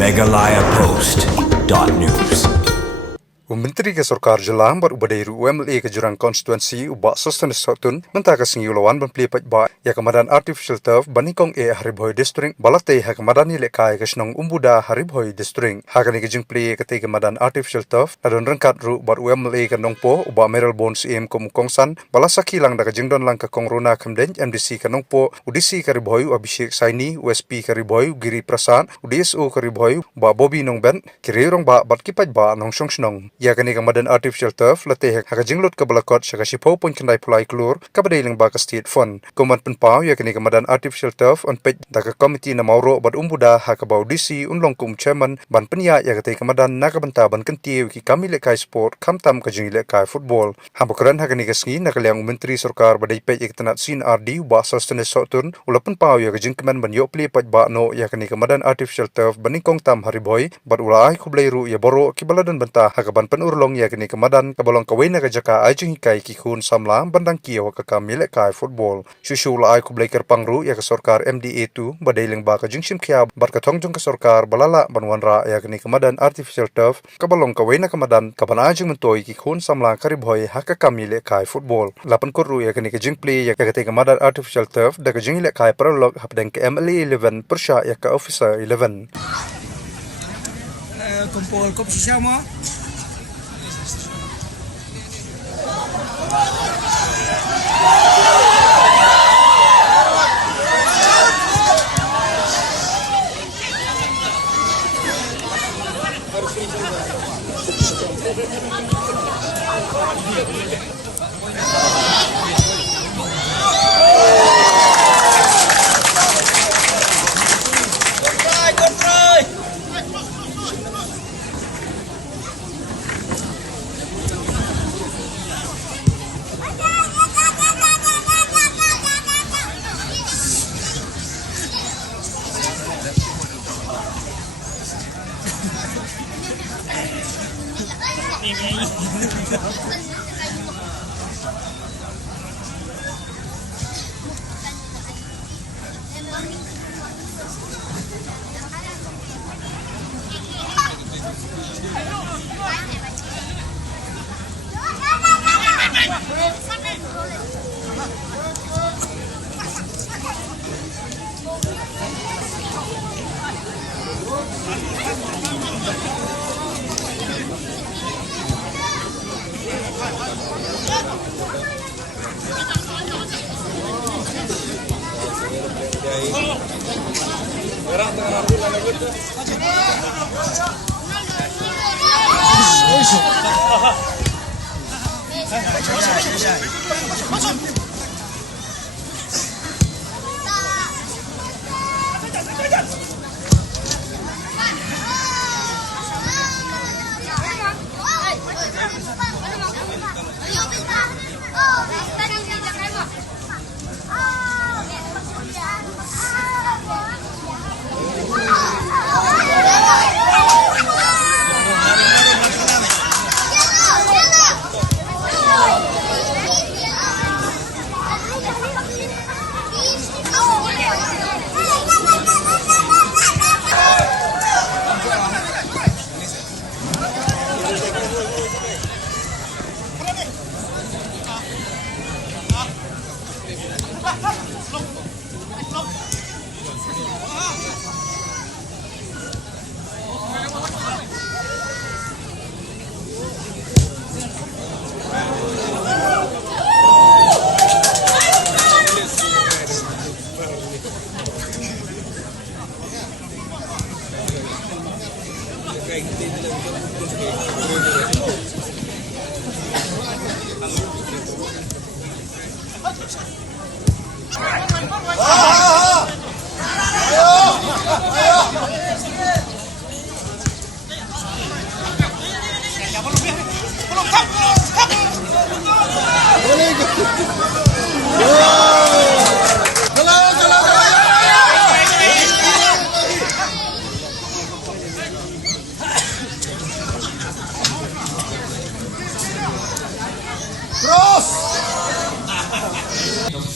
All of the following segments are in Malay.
megalayapost.news. Menteri ke Sarkar Jelang berubadairu UMLA ke jurang konstituensi ubak sustainable sotun mentah ke singiulawan ban plipaj ba ya kemadan artificial turf banikong Haribhoi district balate ha kemadan ni lekai ke snong umbuda Haribhoi district ha kani ke jing play ke te kemadan artificial turf adon rangkat ru bar UMLA ke nongpo ubak Meryl Bones kum kongsan balasaki lang da ke jingdon lang ke kongrona kemden MDC ke nongpo udisi ke Haribhoi Abhishek Saini USP ke Haribhoi Giri Prasad UDSO ke Haribhoi ba Bobby Nongben kirong ba bat kipaj ba nong shong snong ya kani kamadan artificial turf lateh haka jinglot ke balakot syaka sipo pun kendai pulai kelur kabadai ling ba ka state fund kuman penpau ya kani kamadan artificial turf on pej da ka komiti na mauro bad umbuda haka ba audisi unlong kum chairman ban penya ya kate kamadan nakabanta ban kenti ki kami lekai sport kamtam ka jingi lekai football hambukaran haka ni kasngi nakaliang menteri sarkar badai pej iktanat sin RD ba sustainable sotun ula penpau ya ka jingkeman ban yo pli paj ba no ya kani kamadan artificial turf banikong tam Haribhoi bad ulai kublairu ya boro ki baladan banta haka ban penurlong ya kini kemadan kabalong kawena ka jaka ajing hikai kikun samla bandang kiyo ka kamile kai football shushu la ai kublai kerpangru ya ka sarkar MDA 2 badailing ba ka jingsim khia bar ka thongjong ka sarkar balala banwanra ya kini kemadan artificial turf kabalong kawena kemadan kaban ajing mentoi kikun samla Haribhoi haka kamile kai football lapan kurru ya kini ka jing play ya ka te kemadan artificial turf da ka jingile kai paralog hapdeng ka MLA 11 persya ya ka officer 11 kumpul kop sama.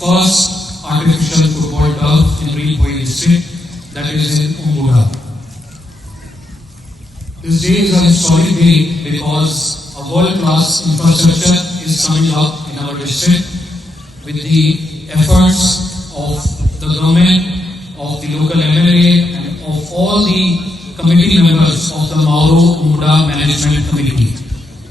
first artificial football turf in Haribhoi district, that is in Umbuda. This day is a historic day because a world-class infrastructure is coming up in our district with the efforts of the government, of the local MLA and of all the committee members of the Mauro Umuda Management Committee.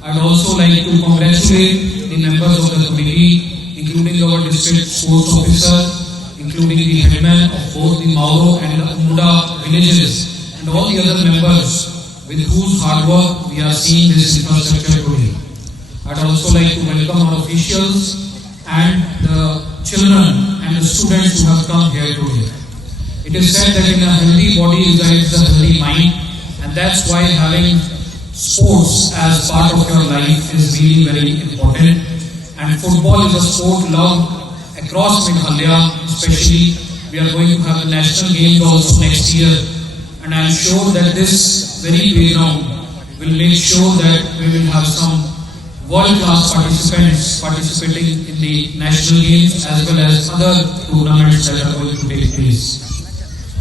I'd also like to congratulate the members of the committee, including our district sports officer, including the headman of both the Mauro and the Umuda villages, and all the other members with whose hard work we are seeing this infrastructure today. I'd also like to welcome our officials and the children and the students who have come here today. It is said that in a healthy body resides a healthy mind, and that's why having sports as part of your life is really very important. And football is a sport loved across Meghalaya, especially we are going to have the national games also next year. And I'm sure that this very playground will make sure that we will have some world-class participants participating in the national games as well as other tournaments that are going to take place.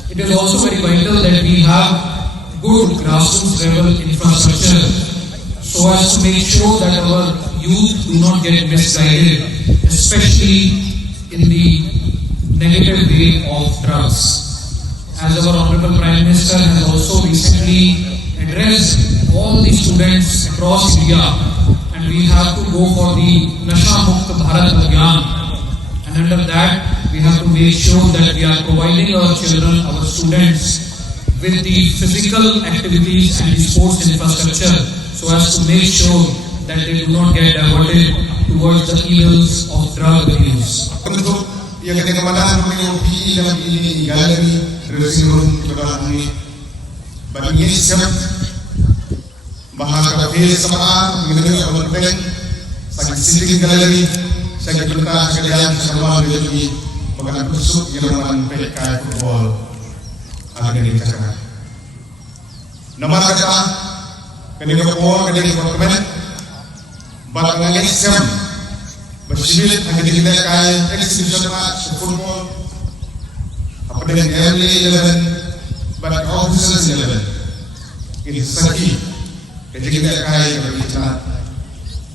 It is also very vital that we have good grassroots level infrastructure so as to make sure that our youth do not get misguided, especially in the negative way of drugs. As our Honorable Prime Minister has also recently addressed all the students across India, and we have to go for the Nasha Mukt Bharat Abhiyan, and under that we have to make sure that we are providing our children, our students with the physical activities and the sports infrastructure so as to make sure that they do not get diverted towards the evils of drug abuse. Untuk yang ketika mana punya PE dalam ini galeri dressing room kepada kami bagi siap bahasa kafe sama mengenai orang penting sakit sitting galeri sakit berita sekalian semua menjadi bagian busuk yang merupakan PK football agar dicakap. Nama kata ketika football ketika pemain bagian siap bersilit agar kita kaya exhibition match football apa dengan MLA 11 but officers 11 ini saki ketika kita kaya kita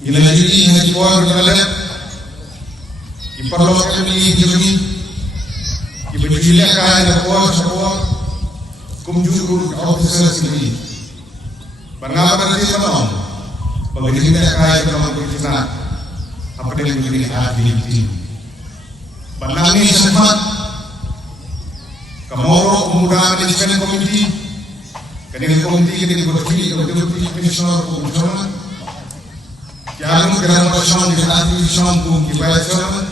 ini lagi yang dibuat oleh diperlukan ini juga diberikan kaya support kumjur officers ini bernama nanti teman bagi kita kaya teman kita apa yang menjadi aktiviti. Banang ini sempat Mauro Umuda Management Committee, ketika komiti kita berdiri Deputy Commissioner Komisioner, jalan kerana pasang di aktiviti kum kibayasan,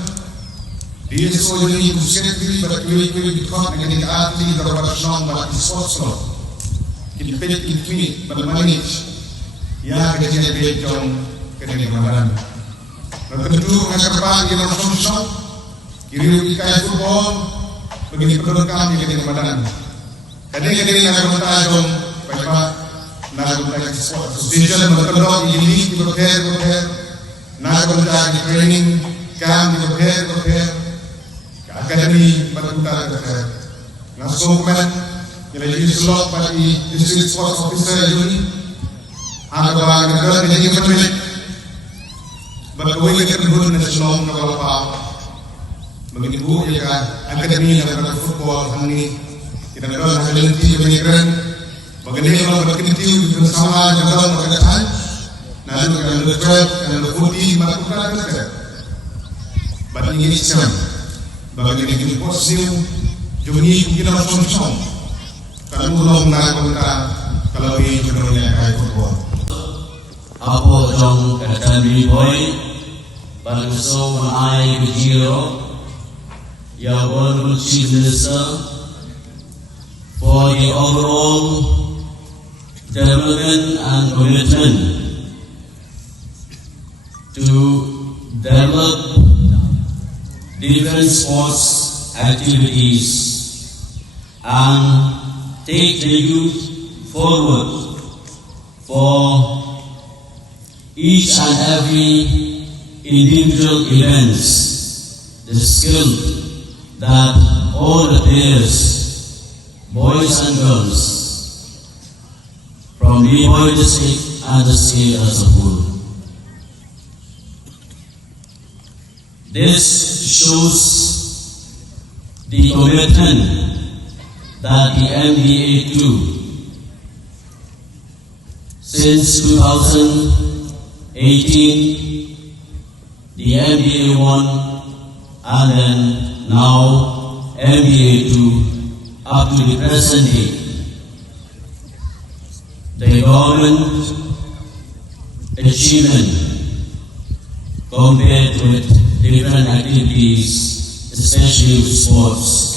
dia sesuai dengan sekretari berkuih dikot dengan aktiviti terpasang pada sponsor, kita ini bermanage, ya kerja bejong ketika mana. Tentu mengerti kita langsung kiri ikai football begini pendudukan di kemudian kadang-kadang nak mentajam baik nak mentajam sport association berkedok ini di prepare nak mentajam training camp di prepare academy berputar prepare langsung kemudian jadi slot pada district sports officer ini agak banyak jadi penting berkuih dengan nasional kapal begini bu ya kan akademi yang football ini kita tahu nanti pemikiran bagaimana kalau berkentiu bersama dengan pekerjaan lalu kalau berjuang kalau putih melakukan kerja bagi ini siapa bagaimana ini positif jumlah kita langsung kalau belum melakukan kalau ini sebenarnya kayak football Apo trong Academy Boy Bangso Manai Bijiro Your Honorable Chief Minister for the overall development and commitment to develop different sports activities and take the youth forward for each and every individual events, the skill that all the players, boys and girls, from from Liboy district and the state as a whole. This shows the commitment that the MBA do. Since 2018, the MBA 1 and then now MBA 2 up to the present day. The government achievement compared with different activities, especially with sports.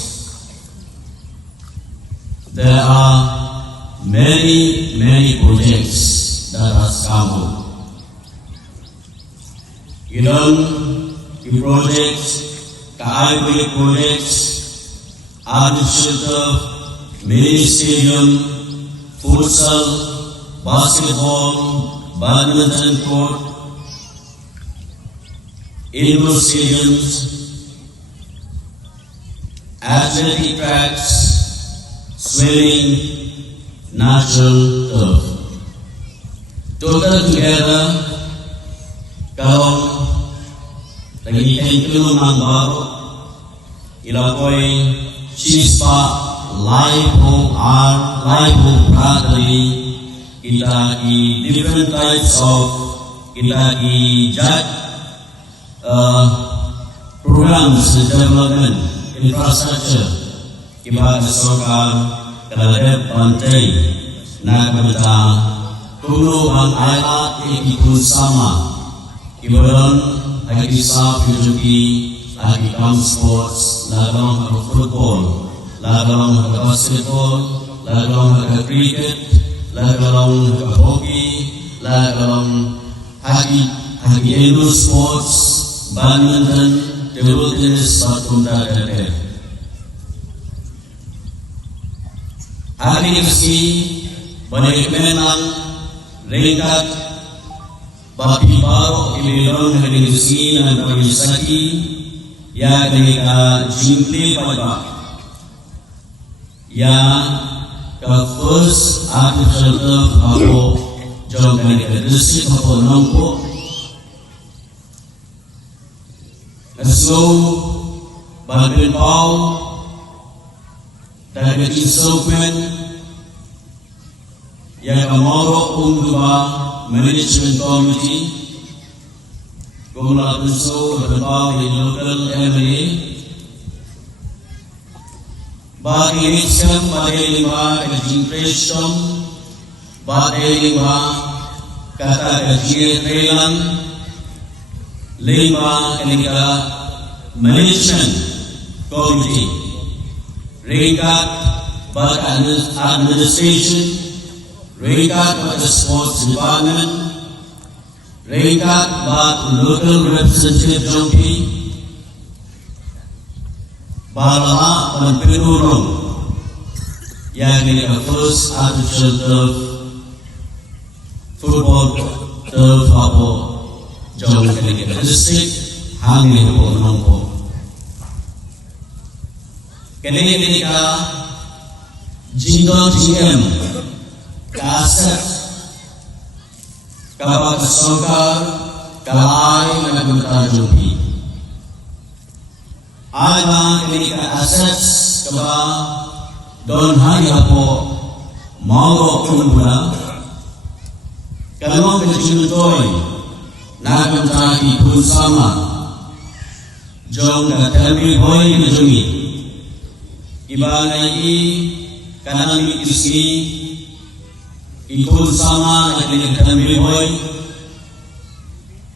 There are many projects that has come up. The projects, Kaibri projects, artificial turf, mini stadium, futsal, basketball, badminton court, indoor stadiums, athletic tracks, swimming, natural turf. Total together, kalau nagiging tulungan baru, ilakoy Chispa Laipo Bradley, kita di different types of kita di judge programs development infrastructure kita kesokan kalahep pantai na kita tulo ang ayat ikipun sama ibaran agi sa filosofi agi kam sports lagang ang football lagang ang basketball lagang ang cricket lagang ang hockey lagang agi indoor sports badminton table tennis batunda dan hari ini meski banyak menang ringkat bapi baru ibilong hari ini meski dan bagi saki ya ketika jingkli pada ya ke first artificial turf aku jauh dari district aku nampu so badminton ball dari instrumen yang kamoro undua management committee kumula penso berbau di local area bagi miskan bagi lima impression bagi lima kata kajian relang lima ketika management committee ringkat bagi administration ringkat bagi sports department ringkat bagi local representative jompi bala dan penurung yang ketika first artificial turf football turf apa jauh ketika district hamil po nongpo ketika jindol GM kaset kapag sokar kalay na nagmatajupi ala ketika assets kaba don haya po mauro kumbula kalau kejutoy nagmatajupi pun sama jong katami hoy na jumi ibalay kanang mitisi ikut sama dengan katami hoy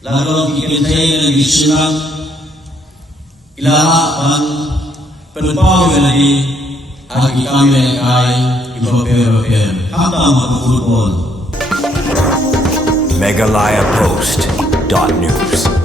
lalu kikintay na gisunang ilahan penpaw lagi agi kami ay ibaper kata mag-football MegalayaPost.news